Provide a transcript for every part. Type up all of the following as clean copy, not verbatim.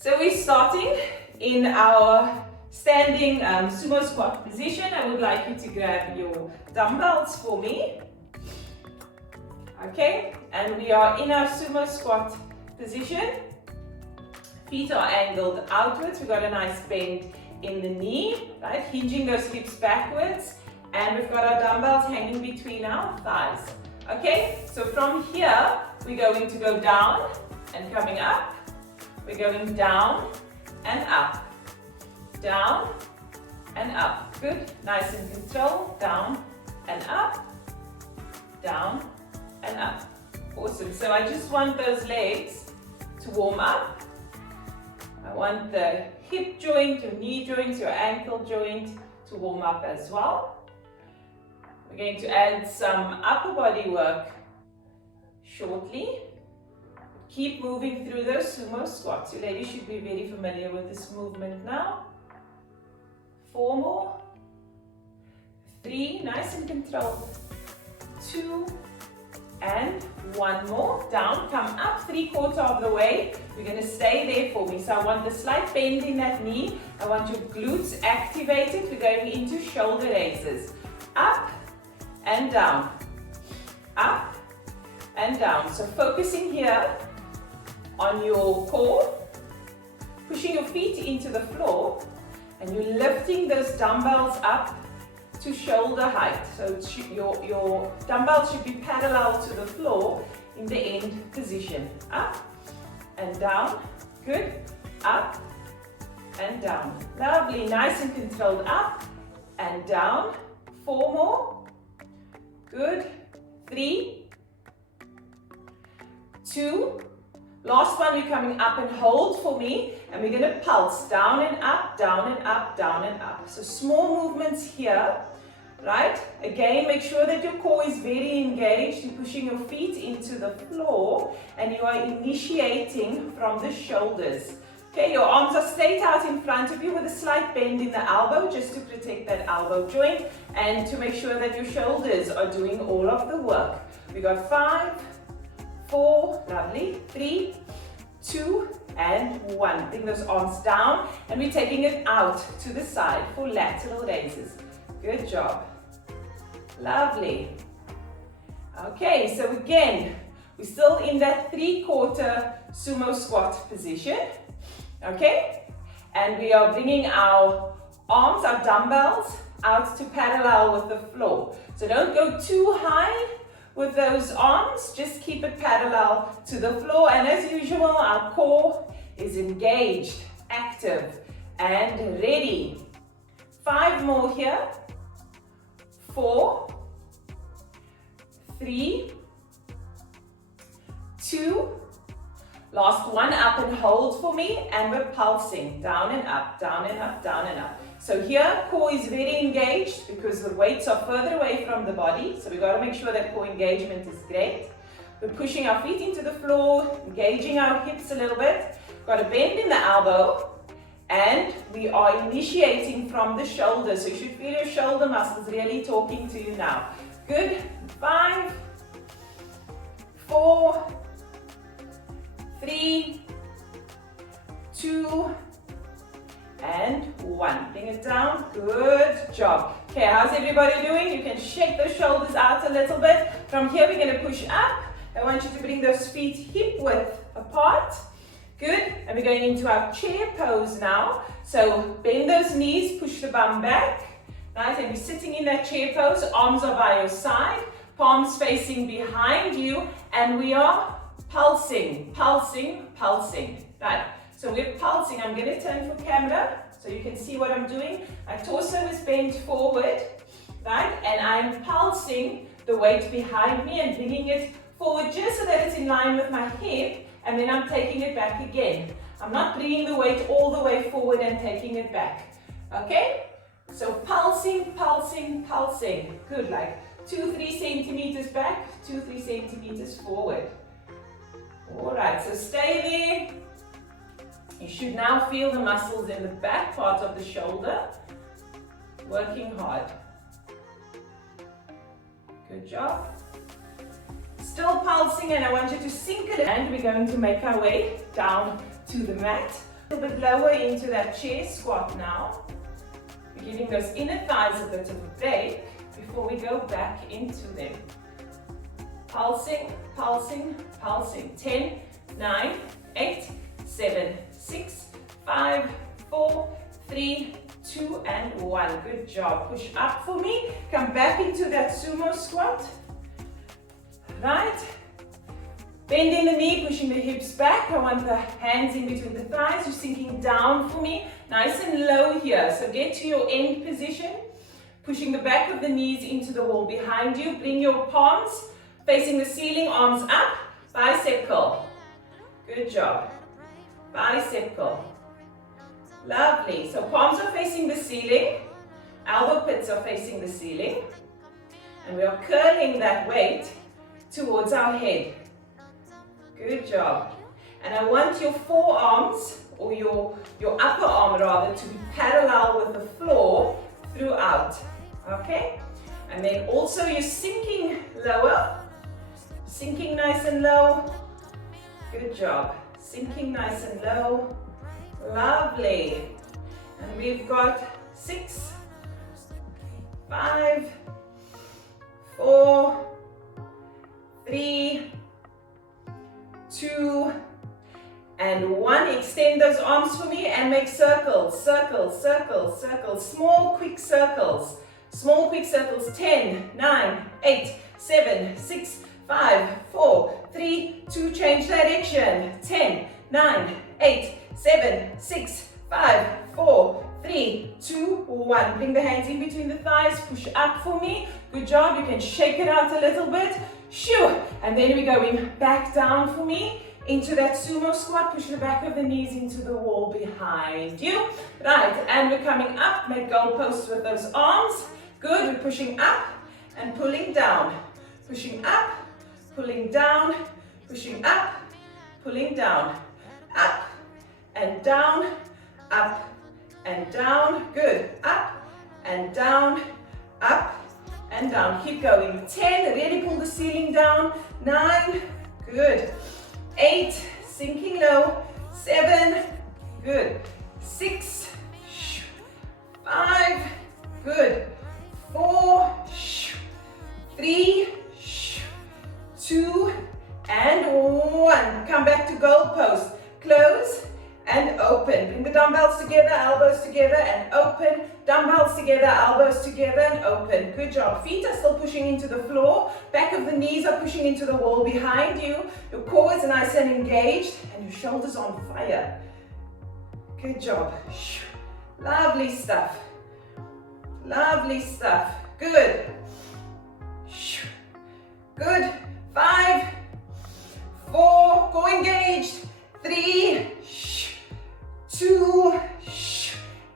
So we're starting in our standing sumo squat position. I would like you to grab your dumbbells for me. Okay, and we are in our sumo squat position. Feet are angled outwards. We've got a nice bend in the knee, right? Hinging those hips backwards. And we've got our dumbbells hanging between our thighs. Okay, so from here, we're going to go down and coming up. We're going down and up. Down and up. Good, nice and controlled. Down and up. Down and up. Awesome. So I just want those legs to warm up. I want the hip joint, your knee joint, your ankle joint to warm up as well. We're going to add some upper body work shortly. Keep moving through those sumo squats. You ladies should be very familiar with this movement now. 4 more. 3, nice and controlled. 2 and 1 more. Down, come up 3/4 of the way. We're going to stay there for me. So I want the slight bend in that knee. I want your glutes activated. We're going into shoulder raises. Up and down. Up and down. So focusing here on your core, pushing your feet into the floor, and you're lifting those dumbbells up to shoulder height. So your dumbbells should be parallel to the floor in the end position. Up and down. Good. Up and down. Lovely. Nice and controlled. Up and down. 4 more. Good. 3, 2. Last one, we're coming up and hold for me, and we're going to pulse down and up, down and up, down and up. So small movements here, right? Again, make sure that your core is very engaged. You're pushing your feet into the floor, and you are initiating from the shoulders. Okay, your arms are straight out in front of you with a slight bend in the elbow, just to protect that elbow joint, and to make sure that your shoulders are doing all of the work. We got 5, 4, lovely, 3, 2, and 1. Bring those arms down, and we're taking it out to the side for lateral raises. Good job. Lovely. Okay, so again, we're still in that 3/4 sumo squat position. Okay, and we are bringing our arms, our dumbbells, out to parallel with the floor. So don't go too high with those arms, just keep it parallel to the floor, and as usual, our core is engaged, active, and ready. 5 more here. 4, 3, 2, last one, up and hold for me, and we're pulsing down and up, down and up, down and up. So here, core is very engaged because the weights are further away from the body. So we've got to make sure that core engagement is great. We're pushing our feet into the floor, engaging our hips a little bit. Got a bend in the elbow, and we are initiating from the shoulders. So you should feel your shoulder muscles really talking to you now. Good. 5, 4, 3, 2, and 1. Bring it down. Good job. Okay, how's everybody doing? You can shake those shoulders out a little bit. From here, we're going to push up. I want you to bring those feet hip width apart. Good. And we're going into our chair pose now. So bend those knees, push the bum back. Right, and we're sitting in that chair pose. Arms are by your side, palms facing behind you, and we are pulsing, pulsing, pulsing. Right. So we're pulsing. I'm going to turn for camera so you can see what I'm doing. My torso is bent forward, right? And I'm pulsing the weight behind me and bringing it forward just so that it's in line with my hip, and then I'm taking it back again. I'm not bringing the weight all the way forward and taking it back. Okay? So pulsing, pulsing, pulsing. Good, like 2-3 centimeters back, 2-3 centimeters forward. All right, so stay there. You should now feel the muscles in the back part of the shoulder working hard. Good job. Still pulsing, and I want you to sink it, and we're going to make our way down to the mat A little bit lower into that chair squat now. We're giving those inner thighs a bit of a break before we go back into them. Pulsing, pulsing, pulsing. 10, 9, 8, 7, 6, 5, 4, 3, 2, and 1. Good job. Push up for me. Come back into that sumo squat. Right. Bending the knee, pushing the hips back. I want the hands in between the thighs. You're sinking down for me. Nice and low here. So get to your end position. Pushing the back of the knees into the wall behind you. Bring your palms facing the ceiling, arms up. Bicep curl. Good job. Bicep curl. Lovely. So palms are facing the ceiling. Elbow pits are facing the ceiling. And we are curling that weight towards our head. Good job. And I want your forearms, or your upper arm rather, to be parallel with the floor throughout. Okay? And then also you're sinking lower. Sinking nice and low. Good job. Sinking nice and low. Lovely. And we've got 6, 5, 4, 3, 2, and 1. Extend those arms for me and make circles, circles, circles, circles. Small, quick circles. Small, quick circles. 10, 9, 8, 7, 6, 5, 4, 3, 2. Change direction. 10, 9, 8, 7, 6, 5, 4, 3, 2, 1. Bring the hands in between the thighs. Push up for me. Good job. You can shake it out a little bit. Shoo. And then we're going back down for me into that sumo squat. Push the back of the knees into the wall behind you. Right. And we're coming up. Make goalposts with those arms. Good. We're pushing up and pulling down. Pushing up, pulling down, pushing up, pulling down. Up and down, up and down. Good. Up and down, up and down. Keep going. 10, really pull the ceiling down. 9, good. 8, sinking low. 7, good. 6, 5, good. 4, 3, 2, and 1. Come back to goalpost. Close and open. Bring the dumbbells together, elbows together, and open. Dumbbells together, elbows together, and open. Good job. Feet are still pushing into the floor. Back of the knees are pushing into the wall behind you. Your core is nice and engaged, and your shoulders on fire. Good job. Lovely stuff. Lovely stuff. Good. Good. 5, 4, go engaged. 3, 2,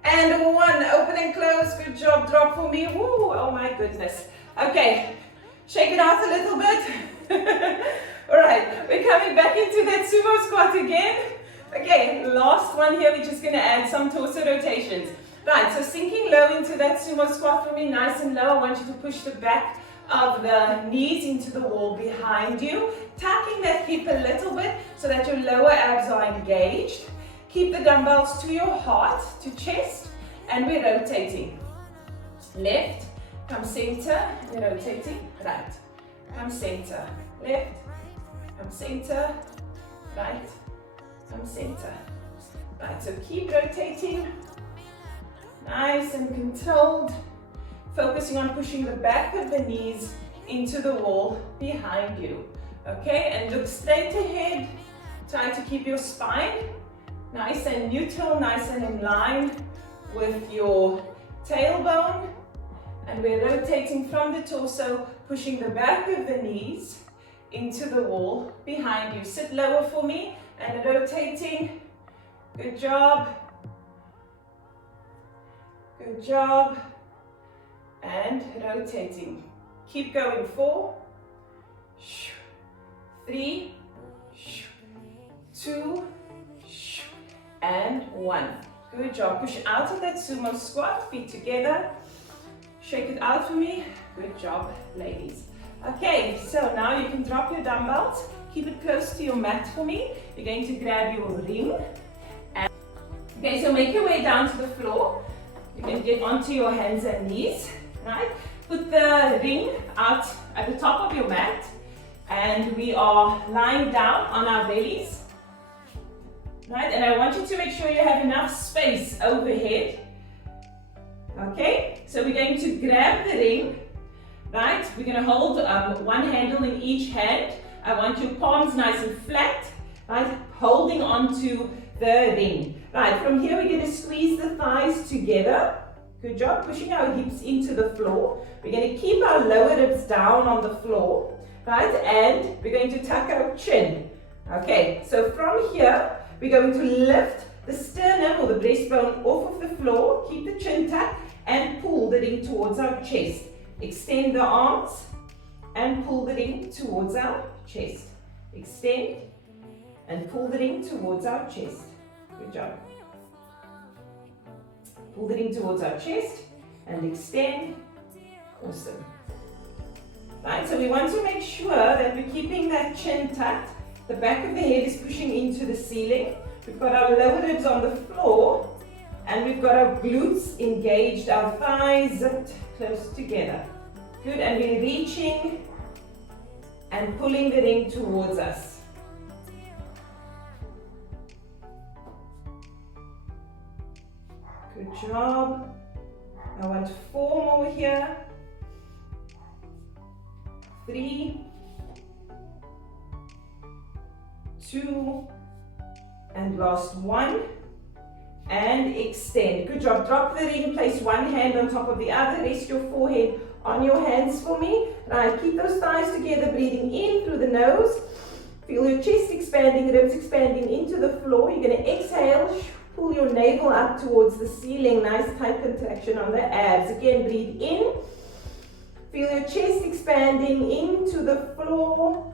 and 1. Open and close. Good job. Drop for me. Woo, oh my goodness. Okay, shake it out a little bit. All right, we're coming back into that sumo squat again. Okay, last one here. We're just going to add some torso rotations. Right, so sinking low into that sumo squat for me, nice and low. I want you to push the back of the knees into the wall behind you, tucking that hip a little bit so that your lower abs are engaged. Keep the dumbbells to your heart, to chest, and we're rotating. Left, come center, we're rotating. Right, come center. Left, come center. Right, come center. Right, so keep rotating. Nice and controlled. Focusing on pushing the back of the knees into the wall behind you. Okay, and look straight ahead. Try to keep your spine nice and neutral, nice and in line with your tailbone. And we're rotating from the torso, pushing the back of the knees into the wall behind you. Sit lower for me and rotating. Good job. Good job. And rotating. Keep going. 4, 3, 2, and 1. Good job. Push out of that sumo squat. Feet together. Shake it out for me. Good job, ladies. Okay, so now you can drop your dumbbells. Keep it close to your mat for me. You're going to grab your ring. Okay, so make your way down to the floor. You can get onto your hands and knees, right? Put the ring out at the top of your mat, and we are lying down on our bellies, right? And I want you to make sure you have enough space overhead. Okay, so we're going to grab the ring, right? We're going to hold one handle in each hand. I want your palms nice and flat, right? Holding onto the ring. Right, from here we're going to squeeze the thighs together. Good job, pushing our hips into the floor. We're going to keep our lower ribs down on the floor, right? And we're going to tuck our chin. Okay, so from here, we're going to lift the sternum or the breastbone off of the floor, keep the chin tucked, and pull the ring towards our chest. Extend the arms and pull the ring towards our chest. Extend and pull the ring towards our chest. Good job. Pull the ring towards our chest and extend. Awesome. Right, so we want to make sure that we're keeping that chin tucked. The back of the head is pushing into the ceiling. We've got our lower ribs on the floor, and we've got our glutes engaged, our thighs zipped close together. Good, and we're reaching and pulling the ring towards us. Good job. I want 4 more here. 3, 2, and last 1. And extend. Good job. Drop the ring, place one hand on top of the other, rest your forehead on your hands for me. Right, keep those thighs together, breathing in through the nose. Feel your chest expanding, ribs expanding into the floor. You're going to exhale. Pull your navel up towards the ceiling. Nice tight contraction on the abs. Again, breathe in. Feel your chest expanding into the floor.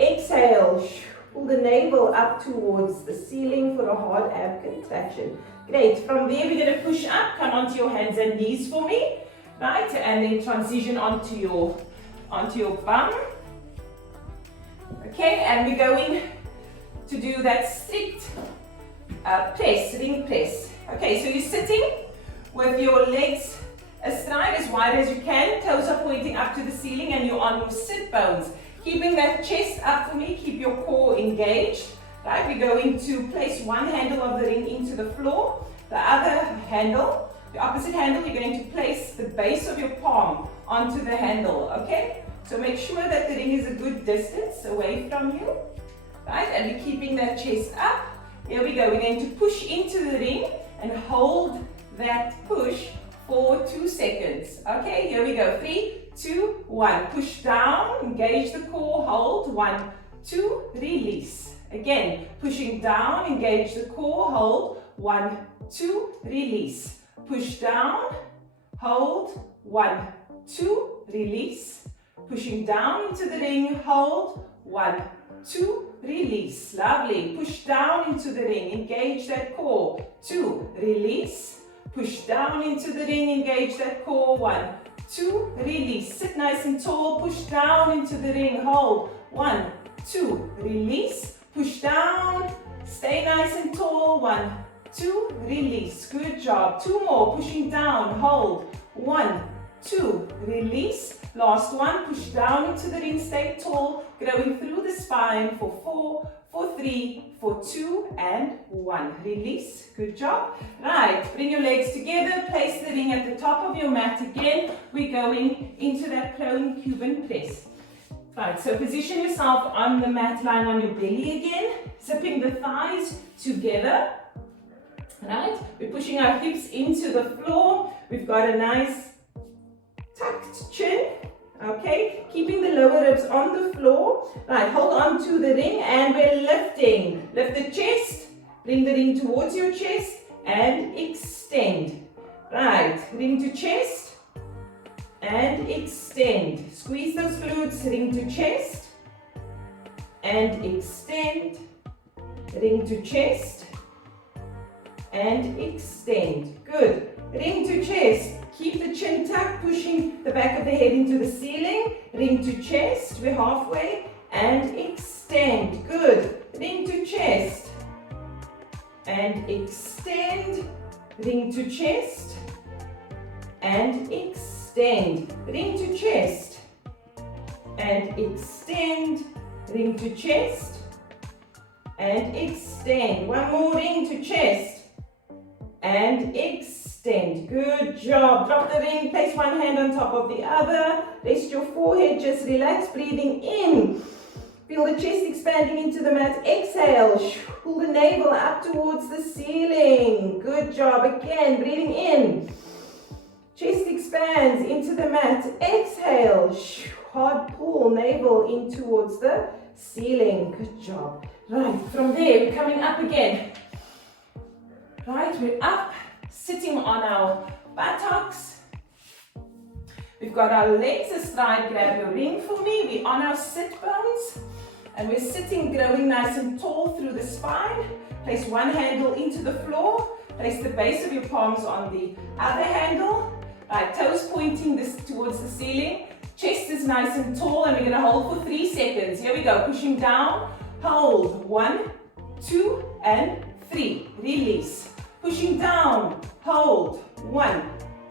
Exhale. Pull the navel up towards the ceiling for a hard ab contraction. Great. From there, we're going to push up. Come onto your hands and knees for me. Right? And then transition onto your bum. Okay, and we're going to do that strict press, ring press. Okay, so you're sitting with your legs astride as wide as you can, toes are pointing up to the ceiling, and you're on your sit bones. Keeping that chest up for me, keep your core engaged. Right, we're going to place one handle of the ring into the floor, the other handle, the opposite handle, you're going to place the base of your palm onto the handle, okay? So make sure that the ring is a good distance away from you, right? And you're keeping that chest up. Here we go, we're going to push into the ring and hold that push for 2 seconds. Okay, here we go, 3, 2, 1. Push down, engage the core, hold, 1, 2, release. Again, pushing down, engage the core, hold, 1, 2, release. Push down, hold, 1, 2, release. Pushing down into the ring, hold, 1, 2, release. Lovely. Push down into the ring, engage that core, 2, release. Push down into the ring, engage that core, 1, 2, release. Sit nice and tall, push down into the ring, hold, 1, 2, release. Push down, stay nice and tall, 1, 2, release. Good job. 2 more, pushing down, hold, 1, 2, release. Last one, push down into the ring, stay tall, growing through the spine for 4, for 3, for 2, and 1. Release. Good job. Right, bring your legs together, place the ring at the top of your mat again. We're going into that prone Cuban press. Right, so position yourself on the mat, lying on your belly again, zipping the thighs together. Right, we're pushing our hips into the floor. We've got a nice tucked chin. Okay, keeping the lower ribs on the floor. Right, hold on to the ring and we're lifting. Lift the chest, bring the ring towards your chest and extend. Right, ring to chest and extend. Squeeze those glutes, ring to chest and extend. Ring to chest and extend. Good. Ring to chest. Keep the chin tucked, pushing the back of the head into the ceiling. Ring to chest, we're halfway, and extend. Good. Ring to chest and extend. extend, ring to chest, and extend, ring to chest, and extend, ring to chest, and extend. One more, ring to chest, and extend. Good job. Drop the ring, place one hand on top of the other, rest your forehead, just relax, breathing in. Feel the chest expanding into the mat. Exhale, pull the navel up towards the ceiling. Good job. Again, breathing in. Chest expands into the mat. Exhale, hard pull, navel in towards the ceiling. Good job. Right, from there, we're coming up again. Right, we're up, sitting on our buttocks. We've got our legs astride. Grab your ring for me. We're on our sit bones. And we're sitting, growing nice and tall through the spine. Place one handle into the floor. Place the base of your palms on the other handle. Right, toes pointing this towards the ceiling. Chest is nice and tall, and we're going to hold for 3 seconds. Here we go. Pushing down. Hold. 1, 2, and 3. Release. Pushing down. Hold. 1,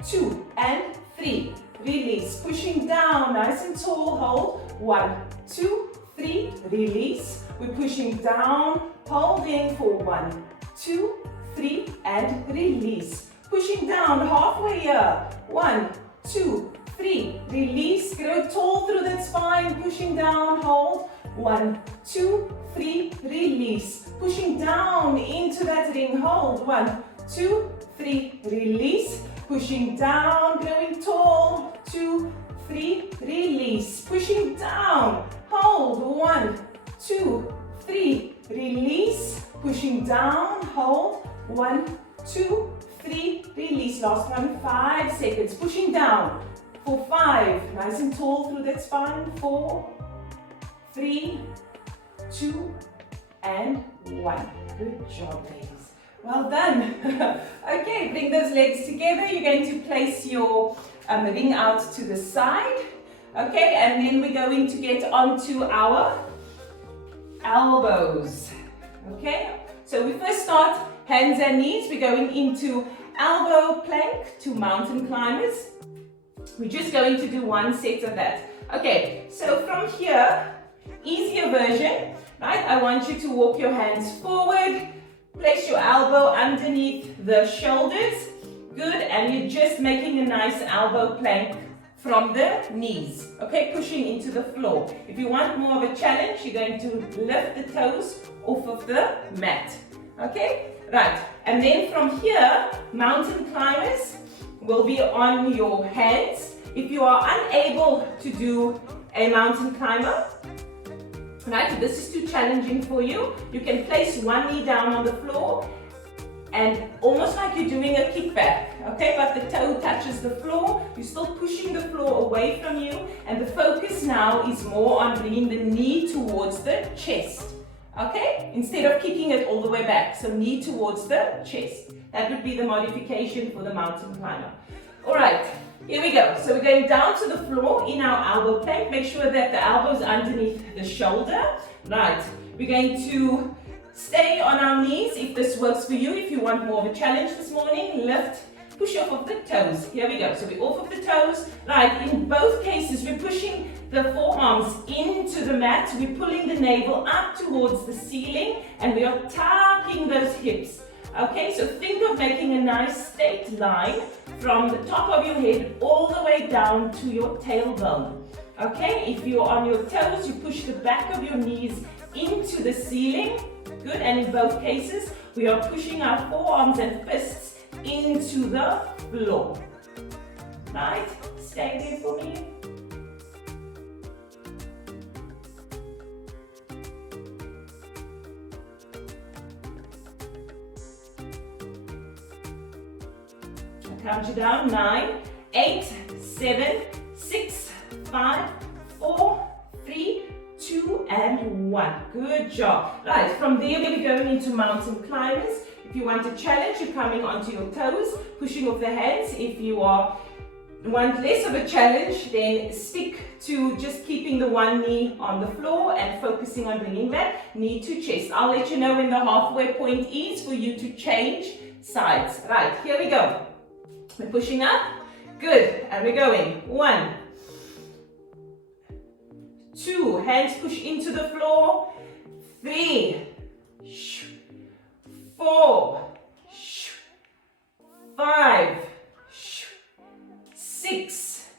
2, and 3. Release. Pushing down. Nice and tall. Hold. 1, 2, 3. Release. We're pushing down. Holding for 1, 2, 3, and release. Pushing down halfway here. 1, 2, 3. Release. Grow tall through that spine. Pushing down. Hold. 1, 2, 3. Release. Pushing down into that ring. Hold. 1, 2, 3. Release. Pushing down. Growing tall. 2, 3. Release. Pushing down. Hold. 1, 2, 3. Release. Pushing down. Hold. 1, 2, 3. Release. Last one. 5 seconds. Pushing down. For 5. Nice and tall through that spine. 4, 3, 2, and 1. Good job, ladies. Well done. Okay, bring those legs together. You're going to place your ring out to the side. Okay, and then we're going to get onto our elbows. Okay, so we first start hands and knees. We're going into elbow plank to mountain climbers. We're just going to do 1 set of that. Okay, so from here, easier version, right? I want you to walk your hands forward, place your elbow underneath the shoulders. Good, and you're just making a nice elbow plank from the knees. Okay, pushing into the floor. If you want more of a challenge, you're going to lift the toes off of the mat. Okay, right. And then from here, mountain climbers will be on your hands. If you are unable to do a mountain climber, right, this is too challenging for you, you can place one knee down on the floor and almost like you're doing a kickback, okay, but the toe touches the floor, you're still pushing the floor away from you, and the focus now is more on bringing the knee towards the chest, okay, instead of kicking it all the way back. So knee towards the chest. That would be the modification for the mountain climber. All right, here we go. So we're going down to the floor in our elbow plank. Make sure that the elbow's underneath the shoulder. Right, we're going to stay on our knees if this works for you. If you want more of a challenge this morning, lift, push off of the toes. Here we go. So we're off of the toes. Right, in both cases, we're pushing the forearms into the mat. We're pulling the navel up towards the ceiling, and we are tucking those hips. Okay, so think of making a nice straight line from the top of your head all the way down to your tailbone. Okay, if you're on your toes, you push the back of your knees into the ceiling. Good, and in both cases, we are pushing our forearms and fists into the floor. Right, stay there for me. Count you down. 9, 8, 7, 6, 5, 4, 3, 2, and 1. Good job. Right, from there we're going into mountain climbers. If you want a challenge, you're coming onto your toes, pushing off the hands. If you want less of a challenge, then stick to just keeping the one knee on the floor and focusing on bringing that knee to chest. I'll let you know when the halfway point is for you to change sides. Right, here we go. We're pushing up. Good, and we're going. 1, 2, hands push into the floor. 3, 4, 5, 6,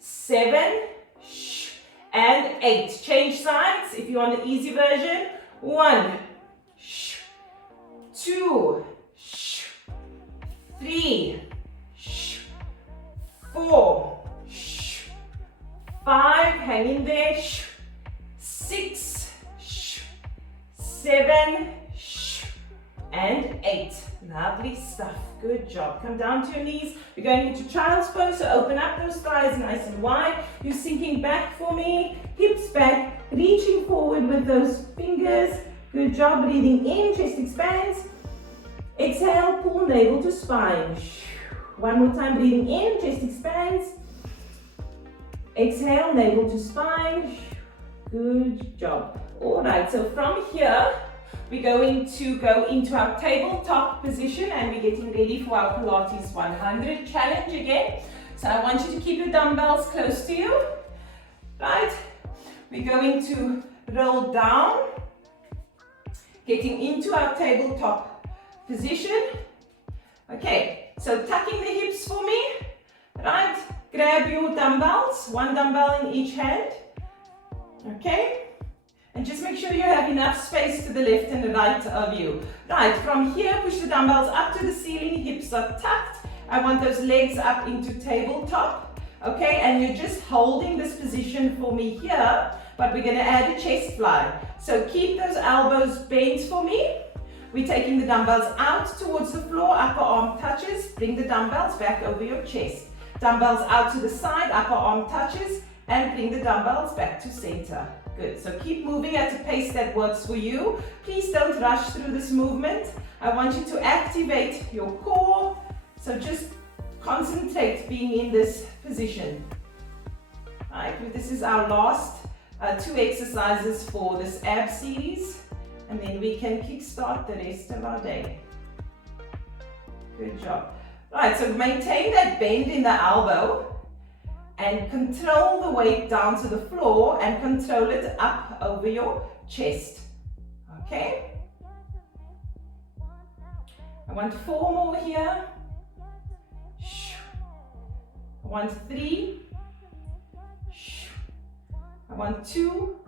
7, and 8. Change sides if you're on the easy version. 1, 2, 3, 4, 5, hang in there, 6, 7, and 8. Lovely stuff. Good job. Come down to your knees. We're going into child's pose, so open up those thighs nice and wide. You're sinking back for me, hips back, reaching forward with those fingers. Good job. Breathing in, chest expands. Exhale, pull navel to spine. One more time, breathing in, chest expands. Exhale, navel to spine. Good job. All right, so from here, we're going to go into our tabletop position and we're getting ready for our Pilates 100 challenge again. So I want you to keep your dumbbells close to you, right? We're going to roll down, getting into our tabletop position. Okay, so tucking the hips for me, right? Grab your dumbbells, one dumbbell in each hand, okay? And just make sure you have enough space to the left and the right of you. Right, from here, push the dumbbells up to the ceiling, hips are tucked. I want those legs up into tabletop, okay? And you're just holding this position for me here, but we're gonna add a chest fly. So keep those elbows bent for me. We're taking the dumbbells out towards the floor, upper arm touches, bring the dumbbells back over your chest. Dumbbells out to the side, upper arm touches, and bring the dumbbells back to center. Good, so keep moving at a pace that works for you. Please don't rush through this movement. I want you to activate your core, so just concentrate being in this position. All right, this is our last 2 exercises for this ab series, and then we can kickstart the rest of our day. Good job. Right, so maintain that bend in the elbow and control the weight down to the floor and control it up over your chest. Okay? I want 4 more here. I want 3. I want 2.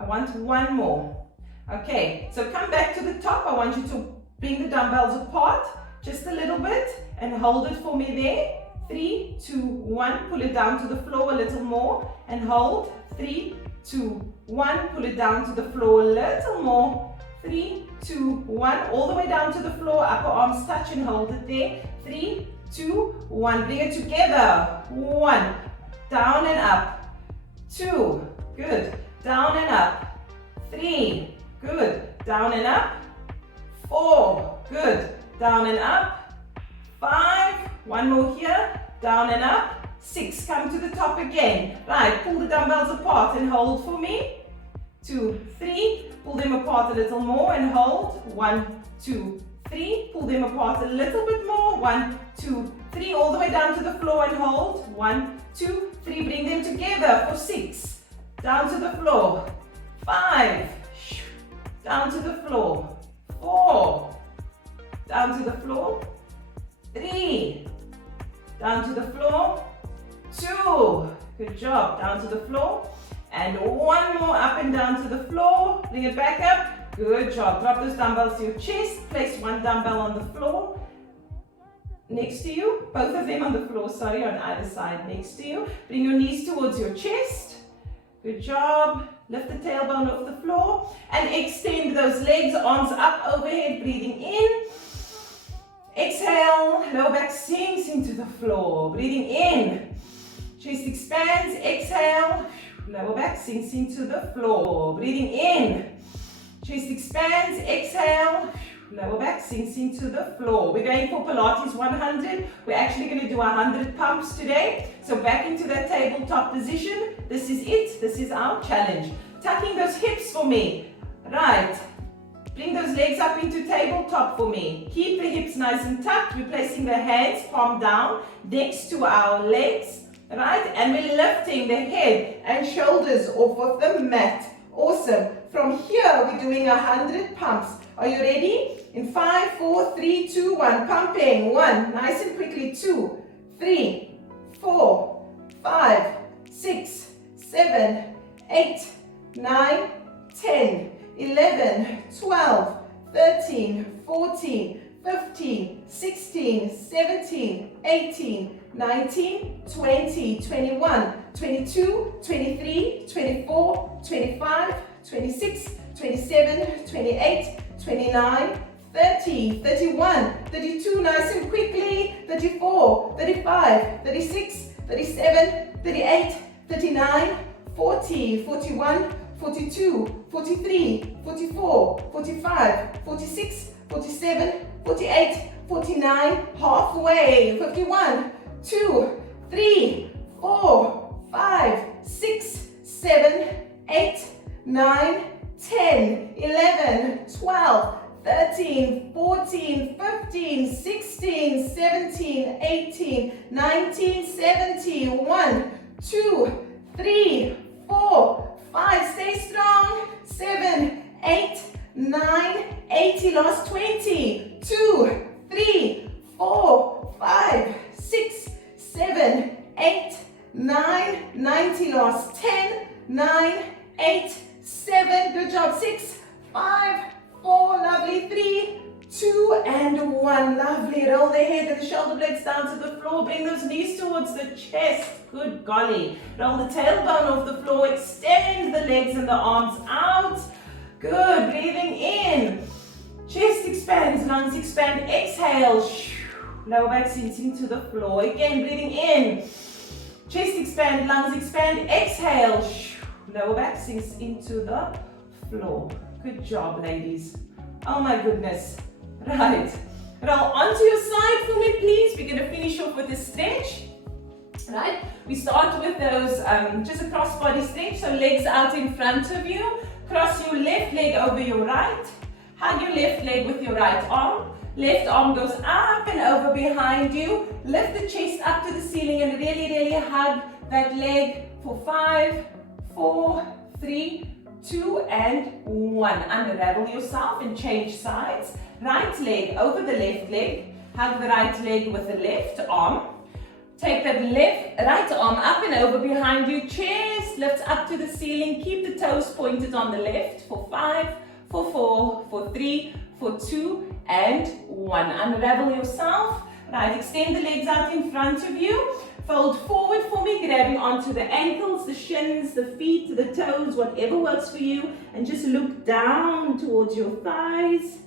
I want 1 more. Okay, so come back to the top. I want you to bring the dumbbells apart just a little bit and hold it for me there. 3, 2, 1, pull it down to the floor a little more and hold. 3, 2, 1, pull it down to the floor a little more. 3, 2, 1, all the way down to the floor, upper arms touch and hold it there. 3, 2, 1, bring it together. 1, down and up. 2, good, down and up. 3, good, down and up. 4, good, down and up. 5, 1 more here, down and up. 6, come to the top again. Right, pull the dumbbells apart and hold for me. 2, 3, pull them apart a little more and hold. 1, 2, 3, pull them apart a little bit more. 1, 2, 3, all the way down to the floor and hold. 1, 2, 3, bring them together for 6. Down to the floor. 5, down to the floor. 4, down to the floor. 3, down to the floor. 2, good job, down to the floor. And 1 more up and down to the floor. Bring it back up. Good job. Drop those dumbbells to your chest. Place 1 dumbbell on the floor next to you. Both of them on the floor, sorry, on either side next to you. Bring your knees towards your chest. Good job. Lift the tailbone off the floor and extend those legs, arms up overhead, breathing in. Exhale, lower back sinks into the floor. Breathing in, chest expands. Exhale, lower back sinks into the floor. Breathing in, chest expands. Exhale, lower back sinks into the floor. We're going for Pilates 100. We're actually going to do 100 pumps today. So back into that tabletop position. This is it. This is our challenge. Tucking those hips for me. Right. Bring those legs up into tabletop for me. Keep the hips nice and tucked. We're placing the hands palm down next to our legs, right? And we're lifting the head and shoulders off of the mat. Awesome. From here, we're doing 100 pumps. Are you ready? In 5, 4, 3, 2, 1. Pumping. 1. Nice and quickly. 2, 3, 4, 5, 6, 7, 8, 9, 10, 11, 12, 13, 14, 15, 16, 17, 18, 19, 20, 21, 22, 23, 24, 25, 26, 27, 28, 29, 30, 31, 32, nice and quickly, 34, 35, 36, 37, 38, 39, 40, 41, 42, 43, 44, 45, 46, 47, 48, 49, halfway, 51, 2, 3, 4, 5, 6, 7, 8, 9, 10, 11, 12, 13, 14, 15, 16, 17, 18, 19, 70, 1, 2, 3, 4, 5, stay strong, 7, 8, 9, 80, last 20, 2, 3, 4, 5, 6, 7, 8, 9, 90, last 10, 9, 8, 7, good job, 6, 5, 4, lovely, 3, 2, and 1, lovely. Roll the head and the shoulder blades down to the floor. Bring those knees towards the chest. Good golly. Roll the tailbone off the floor. Extend the legs and the arms out. Good. Breathing in. Chest expands, lungs expand. Exhale. Lower back sinks into the floor. Again, breathing in. Chest expand, lungs expand. Exhale. Lower back sinks into the floor. Good job, ladies. Oh my goodness. Right. Roll onto your side for me, please. We're going to finish off with a stretch. Right. We start with those just a cross body stretch. So legs out in front of you. Cross your left leg over your right. Hug your left leg with your right arm. Left arm goes up and over behind you. Lift the chest up to the ceiling and really, really hug that leg for 5, 4, 3, 2, and 1. Unravel yourself and change sides. Right leg over the left leg. Hug the right leg with the left arm. Take that right arm up and over behind you. Chest lifts up to the ceiling. Keep the toes pointed on the left for 5, for 4, for 3, for 2, and 1. Unravel yourself. Right, extend the legs out in front of you. Fold forward for me, grabbing onto the ankles, the shins, the feet, the toes, whatever works for you. And just look down towards your thighs.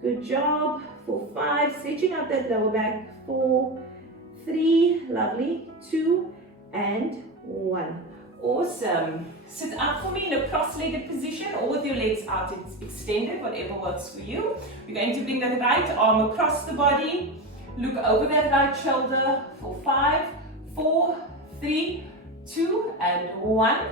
Good job. For 5, stretching out that lower back. 4, 3, lovely. 2, and 1. Awesome. Sit up for me in a cross-legged position or with your legs out extended, whatever works for you. We're going to bring that right arm across the body. Look over that right shoulder for 5, 4, 3, 2, and 1.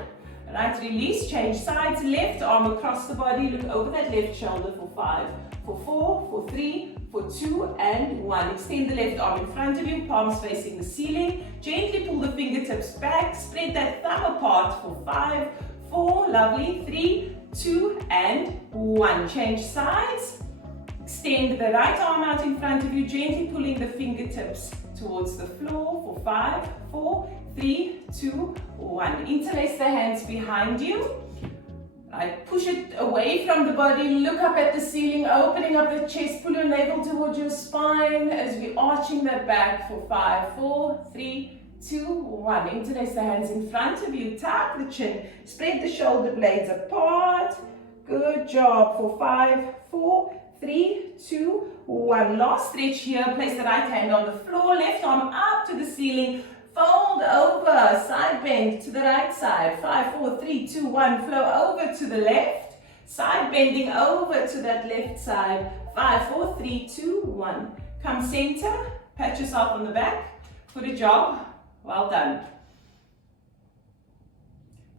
Right, release, change sides. Left arm across the body. Look over that left shoulder for 5, for 4, for 3, for 2, and 1. Extend the left arm in front of you, palms facing the ceiling. Gently pull the fingertips back. Spread that thumb apart for 5, 4, lovely. 3, 2, and 1. Change sides. Extend the right arm out in front of you, gently pulling the fingertips towards the floor for 5, 4, 3, 2, 1. Interlace the hands behind you. Right, push it away from the body, look up at the ceiling, opening up the chest, pull your navel towards your spine as we're arching that back for 5, 4, 3, 2, 1. Interlace the hands in front of you, tuck the chin, spread the shoulder blades apart. Good job for 5, 4, 3, 2, 1. Last stretch here. Place the right hand on the floor, left arm up to the ceiling. Fold over, side bend to the right side. 5, 4, 3, 2, 1. Flow over to the left. Side bending over to that left side. 5, 4, 3, 2, 1. Come center. Pat yourself on the back. Good job. Well done.